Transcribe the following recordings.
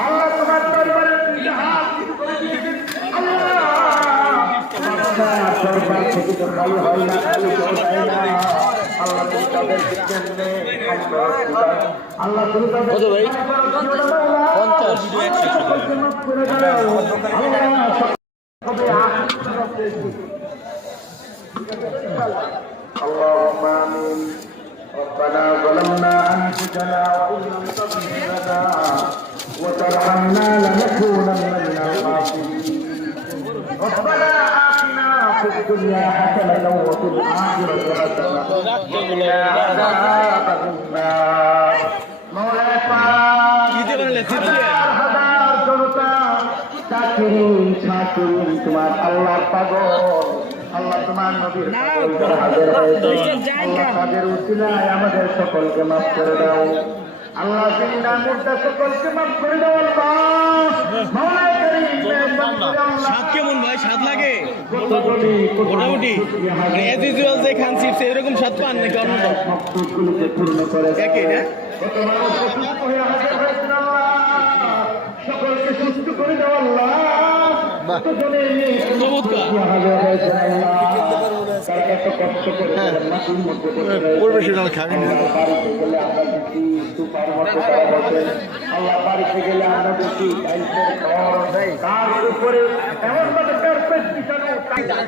আল্লাহ তোমার দরবারে দরবার থেকে তো খালি হয় না, খালি হয় না। আল্লাহ তুমি তাদের জন্যে। আল্লাহ তুমি তাদের কত ভাই? পঞ্চাশ। মাফ করে দাও। আল্লাহ, সবে আখির اللهم امين ربنا ظلمنا انفسنا وان لم تغفر لنا وترحمنا لنكونن من الخاسرين ربنا اتنا في الدنيا حسنه وفي الاخره حسنه وقنا عذاب النار مولاي হাজার জনতা চাকরি চাকরি তোমার আল্লাহ পাগল আল্লাহ তোমার নবীর তাদের উচিলায় আমাদের সকলকে মাফ করে দাও। আল্লাহ তুমি নামুরটা সকলকে মাফ করে দাও স্বাদ কেমন ভাই? স্বাদ লাগে? মোটামুটি। এজ ইউজুয়াল যে খান চিপস এরকম স্বাদ পান নাকি অন্য। একই না? সকলকে সুস্থ করে দাও আল্লাহ। কতজনে এই চমৎকার। হাজির হয়েছেন আল্লাহ। তারা এত কষ্ট করে মাটির মধ্যে বসে রয়েছে। প্রফেশনাল খাবি না তার উপরে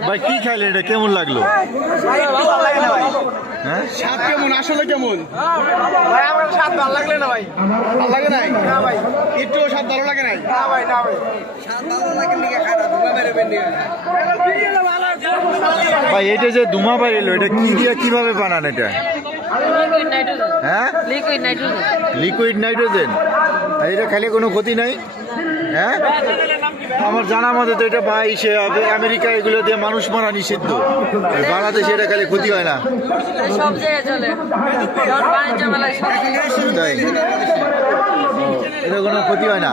ভাই কি খাইলে এটা? কেমন লাগল? হ্যাঁ? স্বাদ কেমন? আসলে কেমন? ভাই আমার স্বাদ ভালো লাগলে না ভাই। ভালো লাগে নাই? না ভাই। একটু স্বাদ ভালো লাগে নাই? না ভাই না ভাই। স্বাদ ভালো লাগে নিকে খায় না দুলা মেরে বেন নিকে ভাই এটা যে ধুমা বাইরেলো এটা কি দিয়ে কীভাবে বানান এটা? লিকুইড নাইট্রোজেন হ্যাঁ? লিকুইড নাইট্রোজেন লিকুইড নাইট্রোজেন এটা খাইলে কোনো ক্ষতি নাই? হ্যাঁ? আমার জানা মতে তো এটা ভাই সে আমেরিকা এগুলো দিয়ে মানুষ মারা নিষিদ্ধ। বাংলাদেশে এটা খালি ক্ষতি হয় না। সব জায়গায় চলে। তাই এটা কোনো ক্ষতি হয় না।